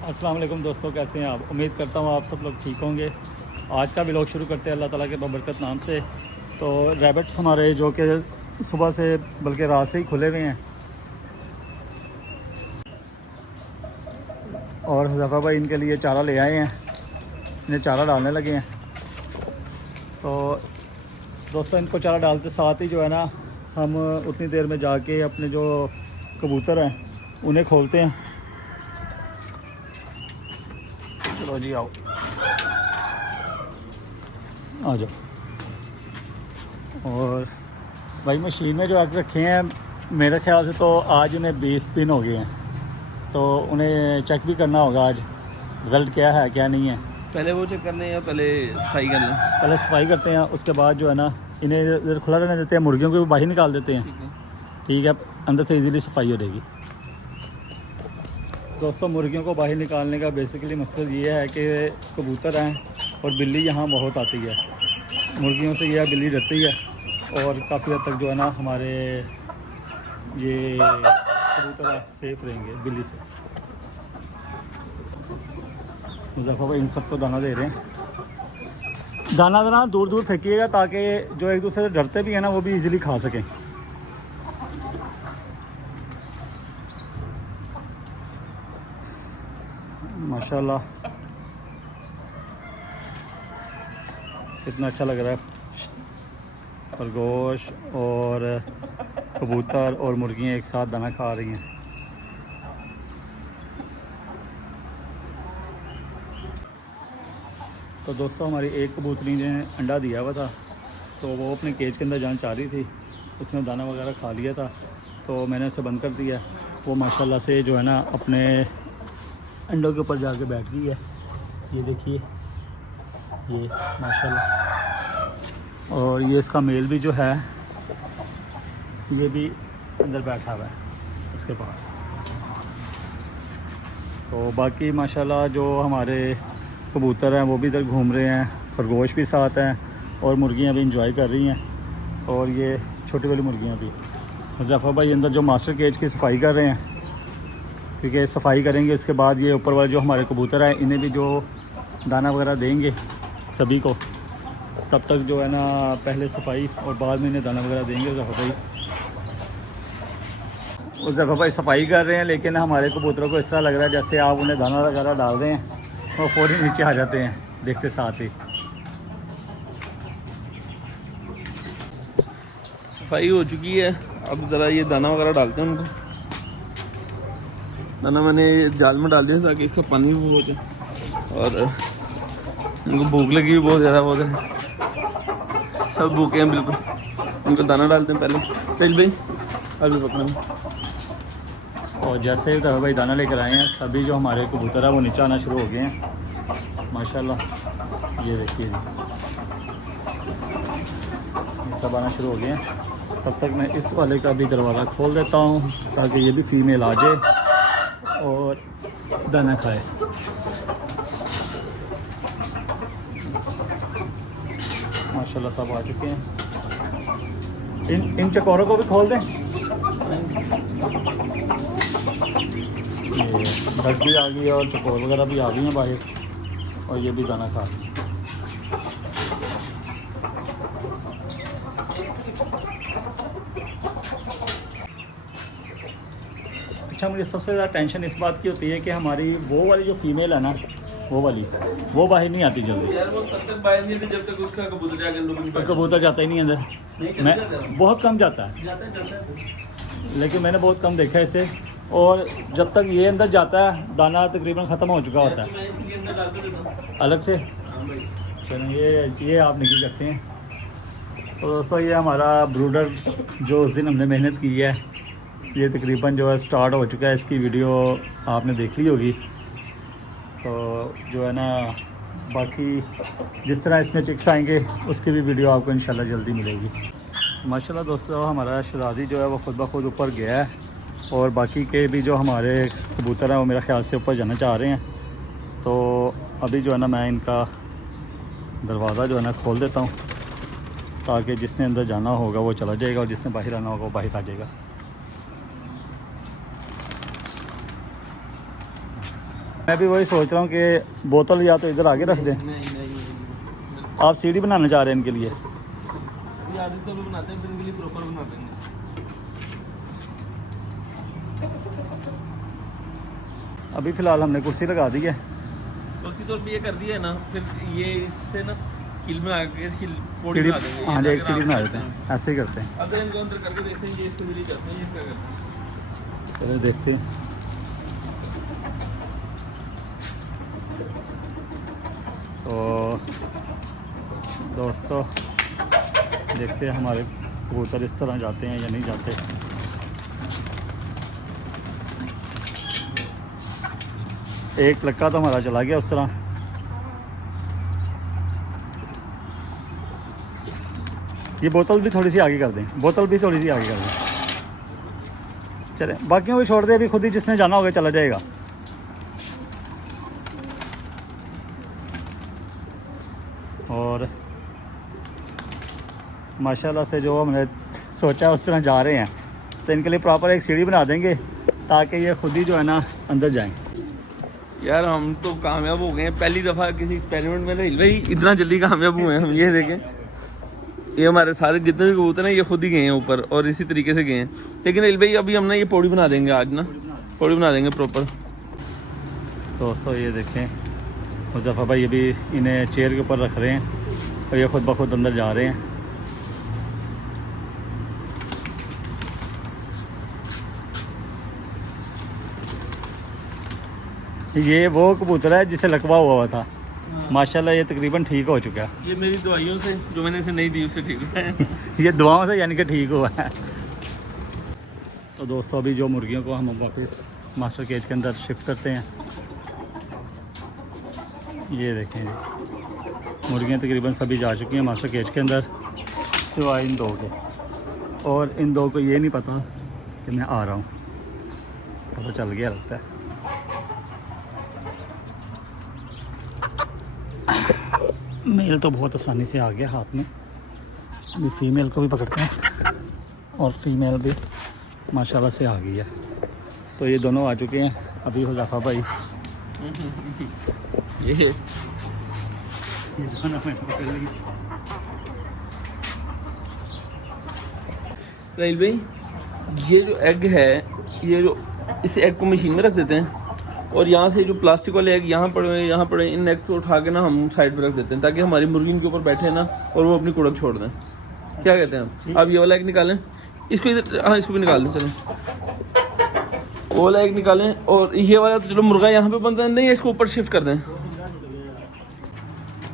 अस्सलाम वालेकुम दोस्तों, कैसे हैं आप। उम्मीद करता हूँ आप सब लोग ठीक होंगे। आज का व्लॉग शुरू करते हैं अल्लाह ताला के बरकत नाम से। तो रैबिट्स हमारे जो कि सुबह से बल्कि रात से ही खुले हुए हैं और हुज़ैफ़ा भाई इनके लिए चारा ले आए हैं, इन्हें चारा डालने लगे हैं। तो दोस्तों इनको चारा डालते साथ ही जो है ना, हम उतनी देर में जाके अपने जो कबूतर हैं उन्हें खोलते हैं। चलो जी आओ, आ जाओ। और भाई मशीन में जो एग रखे हैं मेरे ख्याल से तो आज उन्हें 20 दिन हो गए हैं, तो उन्हें चेक भी करना होगा आज रिज़ल्ट क्या है क्या नहीं है। पहले वो चेक करने या पहले सफाई करना? पहले सफाई करते हैं, उसके बाद जो है ना इन्हें इधर खुला रहने देते हैं, मुर्गियों को भी बाहर निकाल देते हैं। ठीक है, अंदर से इजीली सफाई हो जाएगी। दोस्तों मुर्गियों को बाहर निकालने का बेसिकली मकसद ये है कि कबूतर हैं और बिल्ली यहाँ बहुत आती है, मुर्गियों से यह बिल्ली डरती है और काफ़ी हद तक जो है ना हमारे ये कबूतर सेफ़ रहेंगे बिल्ली से। मुज़फ़्फ़र भाई इन सबको दाना दे रहे हैं। दाना दूर दूर फेंकिएगा ताकि जो एक दूसरे से डरते भी हैं ना वो भी इजीली खा सकें। माशाल्लाह कितना अच्छा लग रहा है। खरगोश और कबूतर और मुर्गियाँ एक साथ दाना खा रही हैं। तो दोस्तों हमारी एक कबूतरी ने अंडा दिया हुआ था, तो वो अपने केज के अंदर जान चाह रही थी, उसने दाना वगैरह खा लिया था, तो मैंने उसे बंद कर दिया। वो माशाल्लाह से जो है ना अपने अंडों के ऊपर जाके बैठ गई है। ये देखिए ये माशाल्लाह। और ये इसका मेल भी जो है ये भी अंदर बैठा हुआ है उसके पास। तो बाकी माशाल्लाह जो हमारे कबूतर हैं वो भी इधर घूम रहे हैं, खरगोश भी साथ हैं और मुर्गियां भी इंजॉय कर रही हैं। और ये छोटी वाली मुर्गियां भी। मुज़फ़्फ़र भाई अंदर जो मास्टर केज की सफाई कर रहे हैं, क्योंकि सफाई करेंगे उसके बाद ये ऊपर वाले जो हमारे कबूतर हैं इन्हें भी जो दाना वगैरह देंगे सभी को, तब तक जो है ना पहले सफाई और बाद में इन्हें दाना वगैरह देंगे। मुज़फ़्फ़र भाई सफाई कर रहे हैं, लेकिन हमारे कबूतरों को इस तरह लग रहा है जैसे आप उन्हें दाना वगैरह डाल रहे हैं और फ़ौरी नीचे आ जाते हैं देखते साथ ही। सफाई हो चुकी है, अब ज़रा ये दाना वगैरह डालते हैं उनको। दाना मैंने जाल में डाल दिया ताकि इसका पानी भी हो जाए, और उनको भूख लगी भी बहुत ज़्यादा बहुत है, सब भूखे हैं बिल्कुल। उनको दाना डालते हैं पहले भाई अभी पकड़ना। और जैसे ही भाई दाना लेकर आए हैं सभी जो हमारे कबूतर हैं वो नीचे आना शुरू हो गए हैं माशाल्लाह। ये देखिए ये सब आना शुरू हो गए हैं। तब तक मैं इस वाले का भी दरवाज़ा खोल देता हूँ ताकि ये भी फीमेल आ जाए और दाना खाए। माशाल्लाह सब आ चुके हैं। इन चकोरों को भी खोल दें। ये डक भी आ गई और चकोर वगैरह भी आ गई हैं बाहर, और ये भी दाना खा। अच्छा मुझे सबसे ज़्यादा टेंशन इस बात की होती है कि हमारी वो वाली जो फीमेल है ना वो बाहर नहीं आती जल्दी। यार वो तब तक बाहर नहीं आती जब तक उसका कबूतर जाके कबूतर जाता ही नहीं अंदर। मैं बहुत कम जाता है, लेकिन मैंने बहुत कम देखा है इसे। और जब तक ये अंदर जाता है दाना तकरीबन ख़त्म हो चुका होता है अलग से। चलो ये आप निकल सकते हैं। तो दोस्तों ये हमारा ब्रूडर जो उस दिन हमने मेहनत की है ये तकरीबन जो है स्टार्ट हो चुका है। इसकी वीडियो आपने देख ली होगी। तो जो है ना बाकी जिस तरह इसमें चिक्स आएंगे उसकी भी वीडियो आपको इंशाल्लाह जल्दी मिलेगी। माशाल्लाह दोस्तों हमारा शहज़ादी जो है वो खुद ब खुद ऊपर गया है, और बाकी के भी जो हमारे कबूतर हैं वो मेरा ख्याल से ऊपर जाना चाह रहे हैं। तो अभी जो है ना मैं इनका दरवाज़ा जो है ना खोल देता हूँ ताकि जिसने अंदर जाना होगा वो चला जाएगा और जिसने बाहर आना होगा वो बाहर आ जाएगा। मैं भी वही सोच रहा हूँ कि बोतल या तो इधर आगे रख दें। नहीं आप सीढ़ी बनाना चाह रहे हैं इनके लिए? ये आदि तो भी बनाते हैं, फिर इनके लिए प्रॉपर बना देंगे। अभी फ़िलहाल हमने कुर्सी लगा दी है। बाकी तो ये कर दिया है ना, फिर ये इससे ना किल में आके पौड़ी सीढ़ी, बना देंगे। हाँ जी, एक सीढ़ी बना देते हैं, ऐसे ही करते हैं। अगर इनको अंदर करके देखते हैं, ये इसको सीढ़ी करते हैं, ये क्या करते हैं। चलो देखते हैं। तो दोस्तों देखते हैं हमारे कबूतर इस तरह जाते हैं या नहीं जाते। एक लक्का तो हमारा चला गया उस तरह। ये बोतल भी थोड़ी सी आगे कर दें, बोतल भी थोड़ी सी आगे कर दें। चले बाकियों को छोड़ दे, अभी खुद ही जिसने जाना होगा चला जाएगा। और माशाल्लाह से जो हमने सोचा उस तरह जा रहे हैं, तो इनके लिए प्रॉपर एक सीढ़ी बना देंगे ताकि ये खुद ही जो है ना अंदर जाएं। यार हम तो कामयाब हो गए हैं, पहली दफ़ा किसी एक्सपेरिमेंट में नहीं भाई इतना जल्दी कामयाब हुए हैं हम। ये देखें, ये हमारे सारे जितने भी कबूतर हैं ये खुद ही गए हैं ऊपर और इसी तरीके से गए हैं। लेकिन अनिल भाई अभी हम ना ये पौड़ी बना देंगे आज ना, पौड़ी बना देंगे प्रॉपर। दोस्तों ये देखें, मुज़फ़्फ़र भाई ये भी इन्हें चेयर के ऊपर रख रहे हैं और ये खुद ब खुद अंदर जा रहे हैं। ये वो कबूतर है जिसे लकवा हुआ था। माशाल्लाह ये तकरीबन ठीक हो चुका है। ये मेरी दवाइयों से जो मैंने इसे नहीं दी उससे ठीक है। ये दुआओं से यानी कि ठीक हुआ है। तो दोस्तों अभी जो मुर्गियों को हम वापस मास्टर केज के अंदर शिफ्ट करते हैं। ये देखें जी, मुर्गियाँ तकरीबन सभी जा चुकी हैं मास्टर केज के अंदर, सिवाय इन दो के। और इन दो को ये नहीं पता कि मैं आ रहा हूँ, पता चल गया लगता है। मेल तो बहुत आसानी से आ गया हाथ में। अभी फीमेल को भी पकड़ते हैं और फीमेल भी माशाल्लाह से आ गई है। तो ये दोनों आ चुके हैं। अभी हुज़ैफ़ा भाई ये दोनों मैंने पकड़ ली। राइल भाई ये जो एग है, ये जो इस एग को मशीन में रख देते हैं और यहाँ से जो प्लास्टिक वाले एग यहाँ पड़े हुए यहाँ पड़े, इन एग को उठा के ना हम साइड पे रख देते हैं ताकि हमारी मुर्गी इनके ऊपर बैठे ना और वो अपनी कुड़क छोड़ दें। क्या कहते हैं आप? आप ये वाला एग निकालें, इसको इधर, हाँ इसको भी निकाल दें। चलो वो वाला एग निकालें और ये वाला तो चलो मुर्गा यहाँ पे बनता है, नहीं इसको ऊपर शिफ्ट कर दें।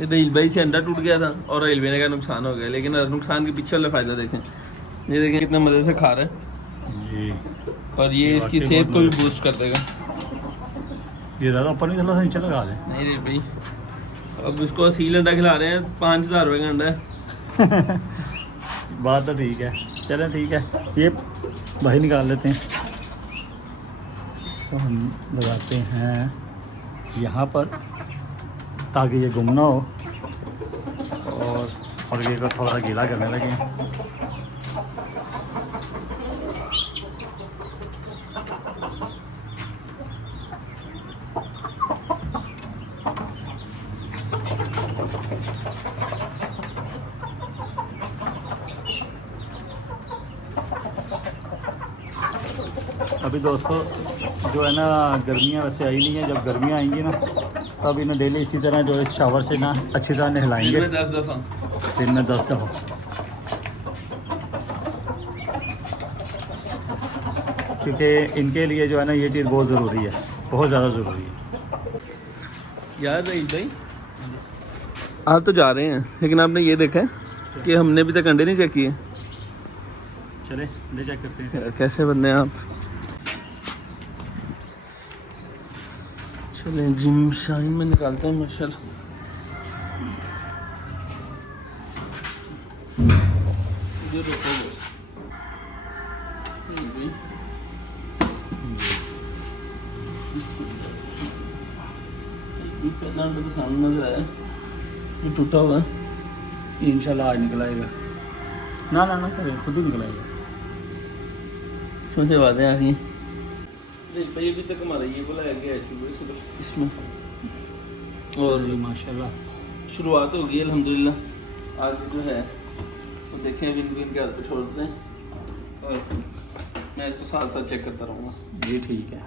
रेल भाई से अंडा टूट गया था और रेलवे का नुकसान हो गया, लेकिन नुकसान के पीछे वाला फ़ायदा देखें। ये देखें कितना मज़े से खा रहे हैं जी, और ये इसकी सेहत को भी बूस्ट कर देगा। ये ज़्यादा ऊपर नहीं चला, नीचे लगा दें। नहीं रे भाई, अब उसको असील अंडा खिला रहे हैं, 5,000 रुपये का अंडा है। बात तो ठीक है, चलें ठीक है। ये भाई निकाल लेते हैं, तो हम लगाते हैं यहाँ पर ताकि ये गुम ना हो और ये को थोड़ा गीला करने लगे। अभी दोस्तों जो है ना गर्मियाँ वैसे आई नहीं है, जब गर्मियाँ आएंगी ना तब इन्हें डेली इसी तरह जो इस शावर से ना अच्छी तरह नहलाएंगे। दिन में 10 दफ़ा, दिन में 10 दफ़ा, क्योंकि इनके लिए जो है ना ये चीज़ बहुत ज़रूरी है, बहुत ज़्यादा ज़रूरी है। यार रही भाई आप तो जा रहे हैं, लेकिन आपने ये देखा है कि हमने अभी तक अंडे नहीं चेक किए। चले ले चेक करते हैं। यार कैसे बंदे हैं आप। चलें जिम शाइन में निकालते हैं माशाल्लाह। ये रुको पहला अंडा तो सामने नजर आया, ये टूटा हुआ है। इंशाल्लाह आज निकल आएगा। ना ना ना करें, खुद ही निकल आएगा। सोचे बातें आ रही देख भाई अभी तक हमारा ये बुलाया गया है चूहे सिर्फ इसमें, और जी माशाल्लाह शुरुआत हो गई है अल्हम्दुलिल्लाह। आज जो है तो देखें अभी इनके हाल पे छोड़ देते हैं और मैं इसको साथ साथ चेक करता रहूँगा। जी ठीक है।